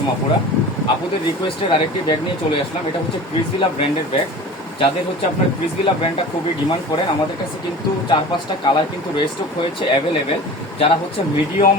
আলাইকুম আপনাদের আপুদের রিকোয়েস্টের আরেকটি ব্যাগ নিয়ে চলে আসলাম। এটা হচ্ছে ক্রিসভিলা ব্র্যান্ডের ব্যাগ যাদের হচ্ছে আপনার ক্রিসভিলা ব্র্যান্ডটা খুবই ডিমান্ড করেন, আমাদের কাছে কিন্তু চার পাঁচটা কালার কিন্তু রেস্টক হয়েছে অ্যাভেলেবেল যারা হচ্ছে মিডিয়াম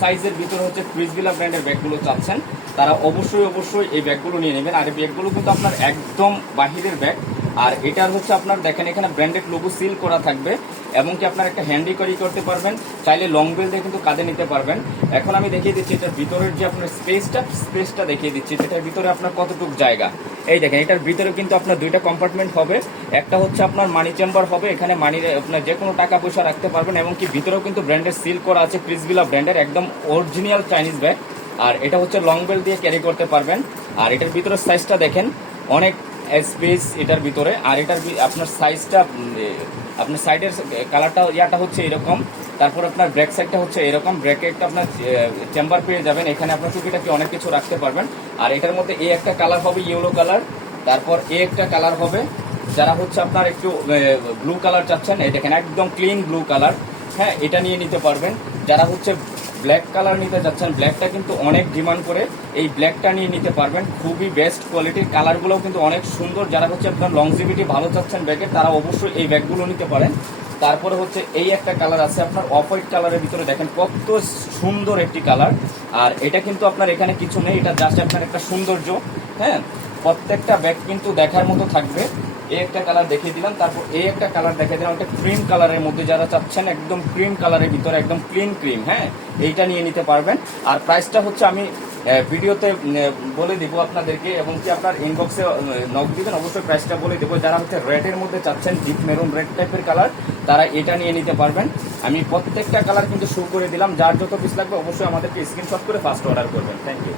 সাইজের ভিতরে হচ্ছে ক্রিসভিলা ব্র্যান্ডের ব্যাগগুলো চাচ্ছেন, তারা অবশ্যই অবশ্যই এই ব্যাগগুলো নিয়ে নেবেন। আর এই ব্যাগগুলো কিন্তু আপনার একদম বাহিরের ব্যাগ আর এটার হচ্ছে আপনার, দেখেন এখানে ব্র্যান্ডেড লোগো সিল করা থাকবে, এবং কি আপনার একটা হ্যান্ডি ক্যারি করতে পারবেন, চাইলে লং বেল দিয়ে কিন্তু কাঁধে নিতে পারবেন। এখন আমি দেখিয়ে দিচ্ছি এটার ভিতরের যে আপনার স্পেসটা স্পেসটা দেখিয়ে দিচ্ছি এটার ভিতরে আপনার কতটুকু জায়গা। এই দেখেন, এটার ভিতরে কিন্তু আপনার দুইটা কম্পার্টমেন্ট হবে। একটা হচ্ছে আপনার মানি চেম্বার হবে, এখানে মানি আপনার যে কোনো টাকা পয়সা রাখতে পারবেন, এবং কি ভিতরেও কিন্তু ব্র্যান্ডের সিল করা আছে ক্রিসবিলা ব্র্যান্ডের একদম অরিজিনাল চাইনিজ ব্যাগ আর এটা হচ্ছে লং বেল দিয়ে ক্যারি করতে পারবেন। আর এটার ভিতরে সাইজটা দেখেন, অনেক স্পেস এটার ভিতরে, আর এটার আপনার সাইজটা আপনার সাইডের কালারটা ইয়াটা হচ্ছে এরকম। তারপর আপনার ব্রেক সাইডটা হচ্ছে এরকম। ব্রেকে একটা আপনার চেম্বার পেয়ে যাবেন। এখানে আপনার টুকিটাকি অনেক কিছু রাখতে পারবেন। আর এটার মধ্যে এ একটা কালার হবে ইয়েলো কালার তারপর এ একটা কালার হবে যারা হচ্ছে আপনার একটু ব্লু কালার চাচ্ছেন। এই দেখেন, একদম ক্লিন ব্লু কালার হ্যাঁ এটা নিয়ে নিতে পারবেন। যারা হচ্ছে ব্ল্যাক কালার নিতে যাচ্ছেন ব্ল্যাকটা কিন্তু অনেক ডিমান্ড করে। এই ব্ল্যাকটা নিয়ে নিতে পারবেন। খুবই বেস্ট কোয়ালিটির কালারগুলোও কিন্তু অনেক সুন্দর। যারা হচ্ছে আপনার লংজিভিটি ভালো চাচ্ছেন ব্যাগের তারা অবশ্যই এই ব্যাগগুলো নিতে পারেন। তারপরে হচ্ছে এই একটা কালার আছে আপনার অফ হোয়াইট কালারের ভিতরে। দেখেন কত সুন্দর একটি কালার আর এটা কিন্তু আপনার এখানে কিছু নেই। এটা জাস্ট আপনার একটা সৌন্দর্য। হ্যাঁ? প্রত্যেকটা ব্যাগ কিন্তু দেখার মতো থাকবে। এই একটা কালার দেখিয়ে দিলাম, তারপর এই একটা কালার দেখিয়ে দিলাম। একটা ক্রিম কালারের মধ্যে যারা চাচ্ছেন, একদম ক্রিম কালারের ভিতরে একদম ক্লিন ক্রিম হ্যাঁ? এইটা নিয়ে নিতে পারবেন। আর প্রাইসটা হচ্ছে আমি ভিডিওতে বলে দিব আপনাদেরকে, এবং কি আপনার ইনবক্সে নক দিবেন, অবশ্যই প্রাইসটা বলে দেবো। যারা হচ্ছে রেডের মধ্যে চাচ্ছেন ডিপ মেরুন রেড টাইপের কালার তারা এটা নিয়ে নিতে পারবেন। আমি প্রত্যেকটা কালার কিন্তু শো করে দিলাম। যার যত পিস লাগবে, অবশ্যই আমাদেরকে স্ক্রিনশট করে ফার্স্ট অর্ডার করবেন। Thank you